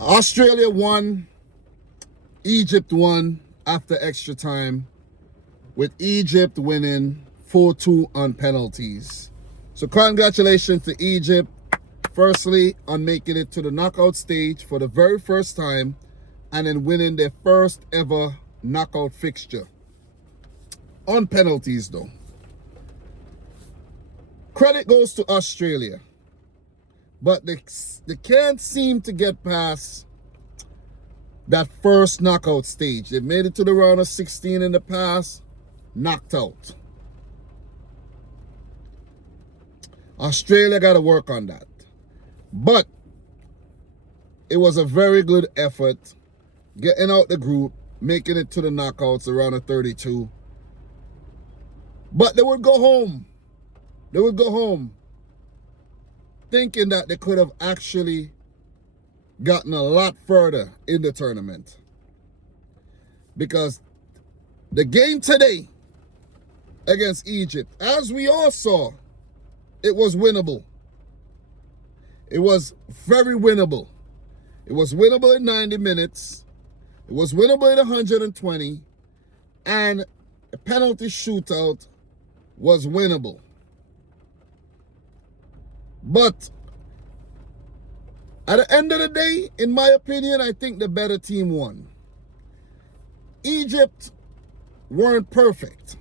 Australia won, Egypt won after extra time, with Egypt winning 4-2 on penalties. So congratulations to Egypt, firstly, on making it to the knockout stage for the very first time and then winning their first ever knockout fixture. On penalties, though. Credit goes to Australia, but they can't seem to get past that first knockout stage. They made it to the round of 16 in the past, knocked out. Australia got to work on that. But it was a very good effort getting out the group, making it to the knockouts around of 32. But they would go home. They would go home thinking that they could have actually gotten a lot further in the tournament. Because the game today against Egypt, as we all saw, it was winnable. It was very winnable. It was winnable in 90 minutes. It was winnable in 120. And a penalty shootout was winnable. But at the end of the day, in my opinion, I think the better team won. Egypt weren't perfect.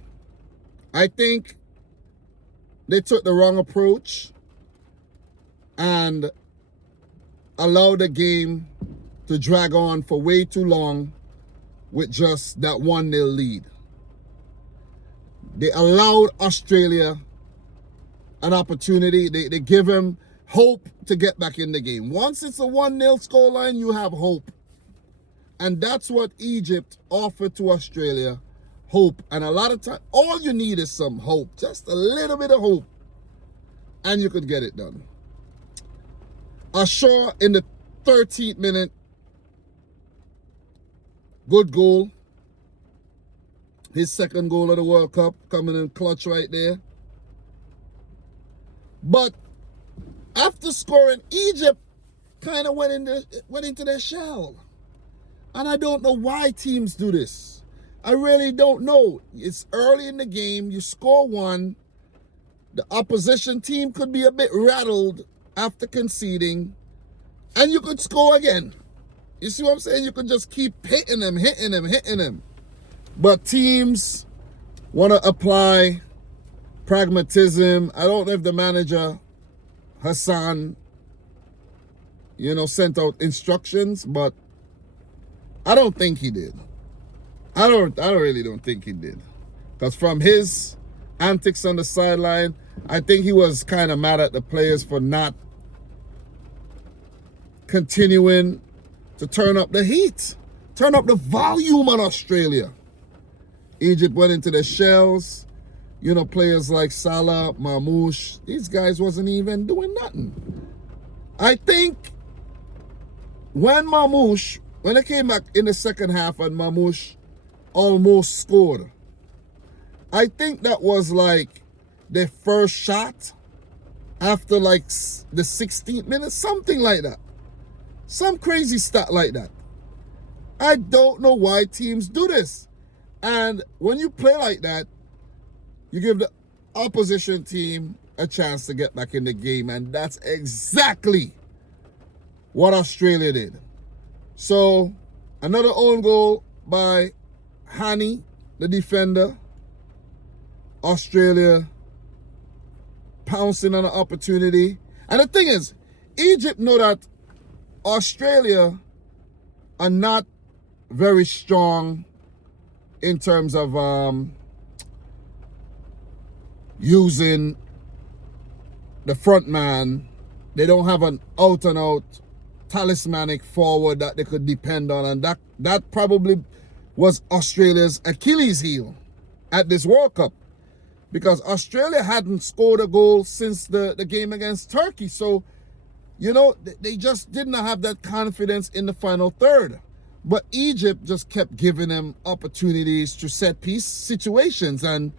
I think they took the wrong approach and allowed the game to drag on for way too long with just that 1-0 lead. They allowed Australia an opportunity. They give him hope to get back in the game. Once it's a 1-0 scoreline, you have hope. And that's what Egypt offered to Australia, hope. And a lot of time, all you need is some hope, just a little bit of hope, and you could get it done. Ashore in the 13th minute, good goal. His second goal of the World Cup, coming in clutch right there. But after scoring, Egypt kind of went into their shell. And I don't know why teams do this. I really don't know. It's early in the game. You score one. The opposition team could be a bit rattled after conceding. And you could score again. You see what I'm saying? You could just keep hitting them. But teams want to apply pragmatism. I don't know if the manager, Hassan, sent out instructions, but I don't think he did. I really don't think he did. Because from his antics on the sideline, I think he was kind of mad at the players for not continuing to turn up the heat, turn up the volume on Australia. Egypt went into their shells. Players like Salah, Mamouche, these guys wasn't even doing nothing. I think when they came back in the second half and Mamouche almost scored, I think that was like their first shot after like the 16th minute, something like that. Some crazy stat like that. I don't know why teams do this. And when you play like that, you give the opposition team a chance to get back in the game, and that's exactly what Australia did. So, another own goal by Hani, the defender. Australia pouncing on an opportunity. And the thing is, Egypt know that Australia are not very strong in terms of using the front man. They don't have an out-and-out talismanic forward that they could depend on, and that probably was Australia's Achilles heel at this World Cup, because Australia hadn't scored a goal since the game against Turkey. So, they just did not have that confidence in the final third. But Egypt just kept giving them opportunities to set piece situations, and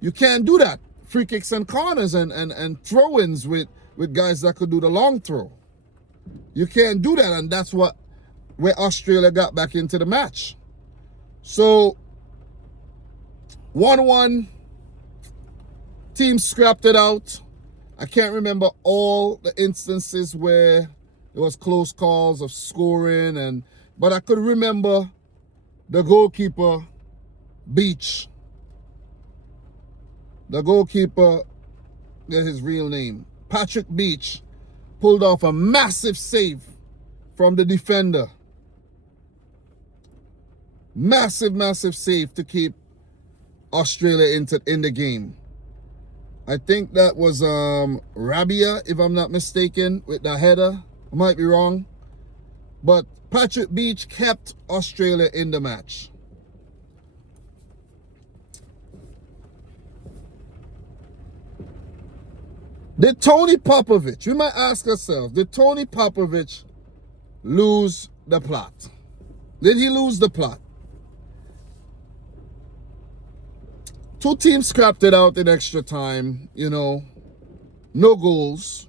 you can't do that. Free kicks and corners and throw-ins with guys that could do the long throw. You can't do that, and that's what where Australia got back into the match. So 1-1, team scrapped it out. I can't remember all the instances where there was close calls of scoring, but I could remember the goalkeeper, Beach. The goalkeeper, get his real name, Patrick Beach, pulled off a massive save from the defender. Massive save to keep Australia in the game. I think that was Rabia, if I'm not mistaken, with the header. I might be wrong. But Patrick Beach kept Australia in the match. Did Tony Popovich, we might ask ourselves, did Tony Popovich lose the plot? Did he lose the plot? Two teams scrapped it out in extra time, you know, no goals.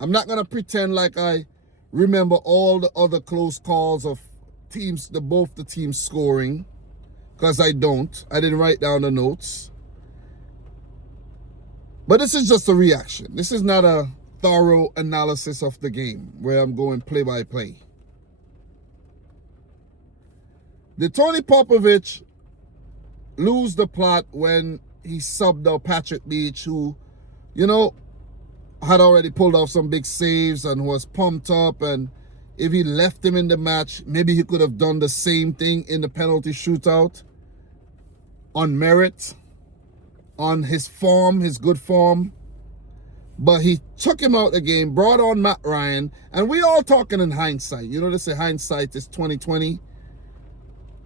I'm not going to pretend like I remember all the other close calls of teams, both the teams scoring, because I don't. I didn't write down the notes. But this is just a reaction. This is not a thorough analysis of the game where I'm going play by play. Did Tony Popovich lose the plot when he subbed out Patrick Beach, who, you know, had already pulled off some big saves and was pumped up, and if he left him in the match, maybe he could have done the same thing in the penalty shootout on merit, on his form, his good form. But he took him out the game, brought on Matt Ryan, and we all talking in hindsight. You know, they say hindsight is 20/20.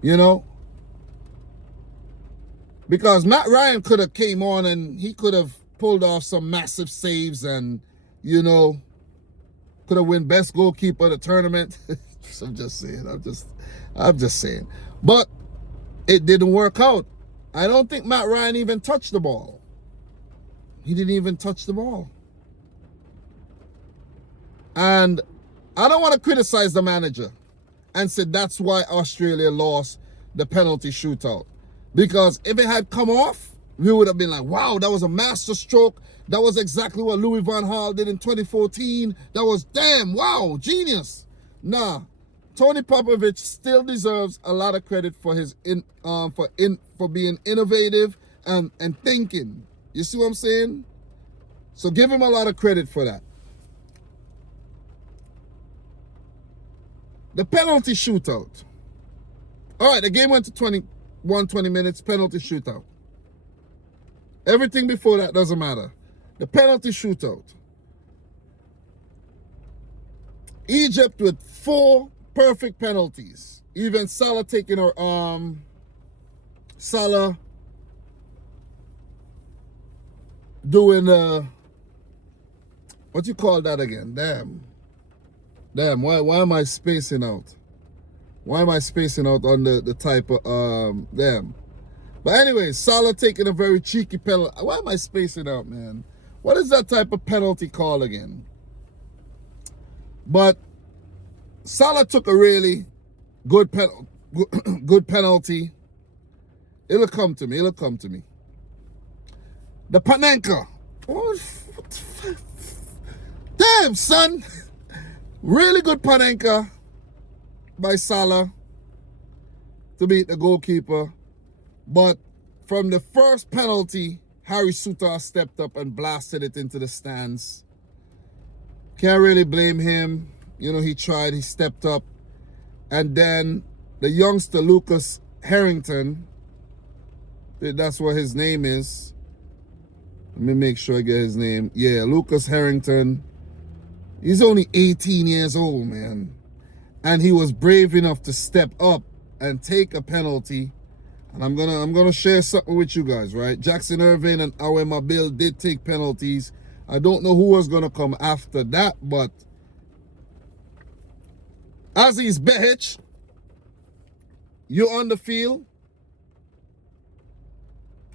You know? Because Matt Ryan could have came on and he could have pulled off some massive saves and, you know, could have won best goalkeeper of the tournament. I'm just saying. I'm just saying. But it didn't work out. I don't think Matt Ryan even touched the ball. He didn't even touch the ball. And I don't want to criticize the manager and say that's why Australia lost the penalty shootout. Because if it had come off, we would have been like, wow, that was a master stroke. That was exactly what Louis van Gaal did in 2014. That was, damn, wow, genius. Nah, Tony Popovich still deserves a lot of credit for his for being innovative and thinking. You see what I'm saying? So give him a lot of credit for that. The penalty shootout. All right, the game went to 20 minutes, penalty shootout. Everything before that doesn't matter. The penalty shootout. Egypt with 4 perfect penalties. Even Salah taking her Salah doing what you call that again? Damn, why am I spacing out? Why am I spacing out on the type of damn. But anyway, Salah taking a very cheeky penalty. Why am I spacing out, man? What is that type of penalty call again? But Salah took a really good penalty. It'll come to me. The Panenka. Damn, son. Really good Panenka by Salah to beat the goalkeeper. But from the first penalty, Harry Souttar stepped up and blasted it into the stands. Can't really blame him. You know, he tried, he stepped up. And then the youngster, Lucas Harrington, that's what his name is. Let me make sure I get his name. Yeah, Lucas Harrington. He's only 18 years old, man. And he was brave enough to step up and take a penalty. And I'm gonna share something with you guys, right? Jackson Irvine and Awe Mabil did take penalties. I don't know who was gonna come after that, but Aziz Behich, you're on the field,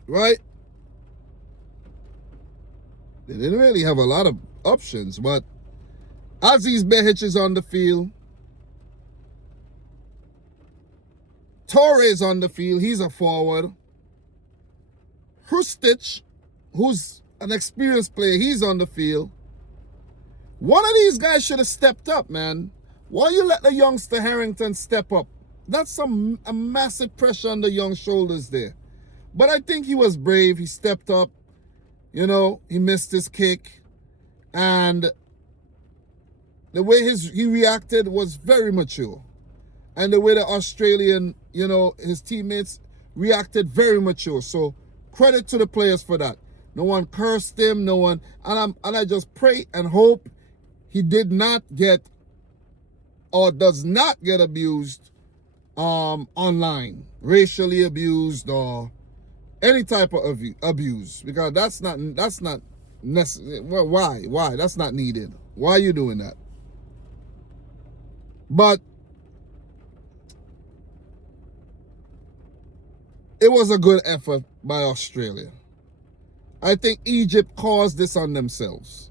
right? They didn't really have a lot of options, but Aziz Behich is on the field. Torres on the field. He's a forward. Hrustic, who's an experienced player, he's on the field. One of these guys should have stepped up, man. Why you let the youngster Harrington step up? That's a massive pressure on the young shoulders there. But I think he was brave. He stepped up. You know, he missed his kick. And the way he reacted was very mature. And the way the Australian, you know, his teammates reacted, very mature. So credit to the players for that. No one cursed him, no one. And I just pray and hope he did not get or does not get abused online, racially abused or any type of abuse, because that's not necessary. Well, why that's not needed. Why are you doing that? But it was a good effort by Australia. I think Egypt caused this on themselves.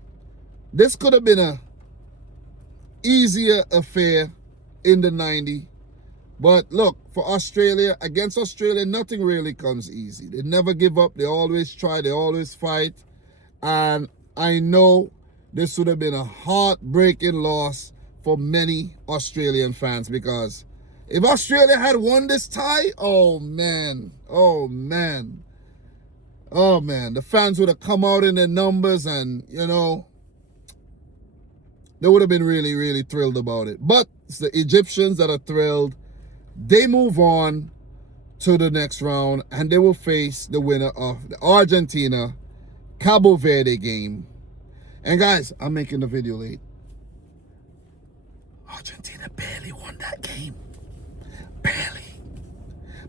This could have been a easier affair in the 90s. But look, for Australia, against Australia, nothing really comes easy. They never give up. They always try. They always fight. And I know this would have been a heartbreaking loss for many Australian fans, because if Australia had won this tie, oh man, the fans would have come out in their numbers, and, you know, they would have been really, really thrilled about it. But it's the Egyptians that are thrilled. They move on to the next round, and they will face the winner of the Argentina-Cabo Verde game. And guys, I'm making the video late. Argentina barely won that game. Barely.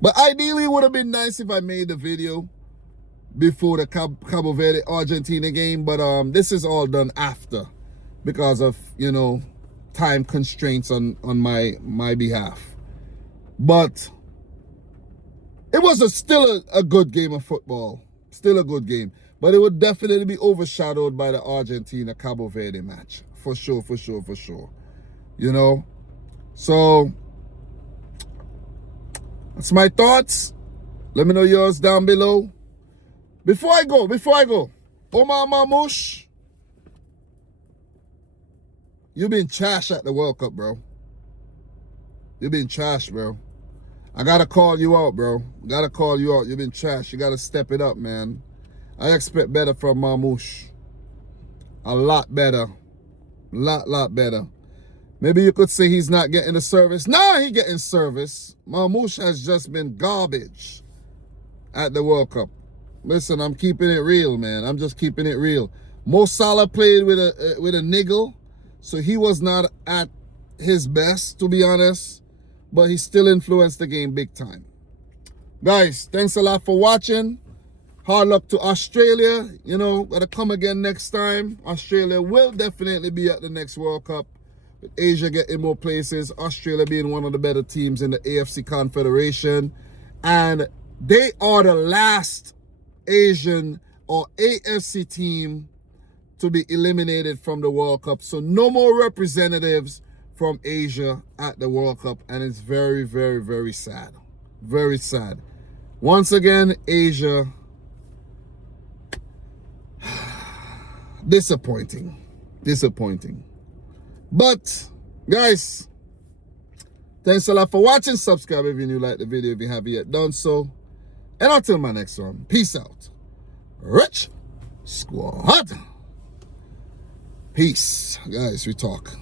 But ideally, it would have been nice if I made the video before the Cabo Verde Argentina game. But this is all done after, because of, you know, time constraints on my behalf. But it was still a good game of football. Still a good game. But it would definitely be overshadowed by the Argentina-Cabo Verde match. For sure. You know? So, that's my thoughts. Let me know yours down below. Before I go, Omar Mamouche, you've been trash at the World Cup, bro. You've been trash, bro. I gotta call you out, bro. Gotta call you out. You've been trash. You gotta step it up, man. I expect better from Mamouche. A lot better. Lot better. Maybe you could say he's not getting the service. Nah, he getting service. Mamouche has just been garbage at the World Cup. Listen, I'm keeping it real, man. I'm just keeping it real. Mo Salah played with a niggle, so he was not at his best, to be honest. But he still influenced the game big time. Guys, thanks a lot for watching. Hard luck to Australia. You know, gotta come again next time. Australia will definitely be at the next World Cup. With Asia getting more places, Australia being one of the better teams in the AFC Confederation. And they are the last Asian or AFC team to be eliminated from the World Cup. So no more representatives from Asia at the World Cup, and it's very, very sad. Very sad. Once again, Asia, disappointing. But guys, thanks a lot for watching. Subscribe if you're new, like the video if you haven't yet done so, and until my next one, peace out. Rich Squad. Peace, guys. We talk.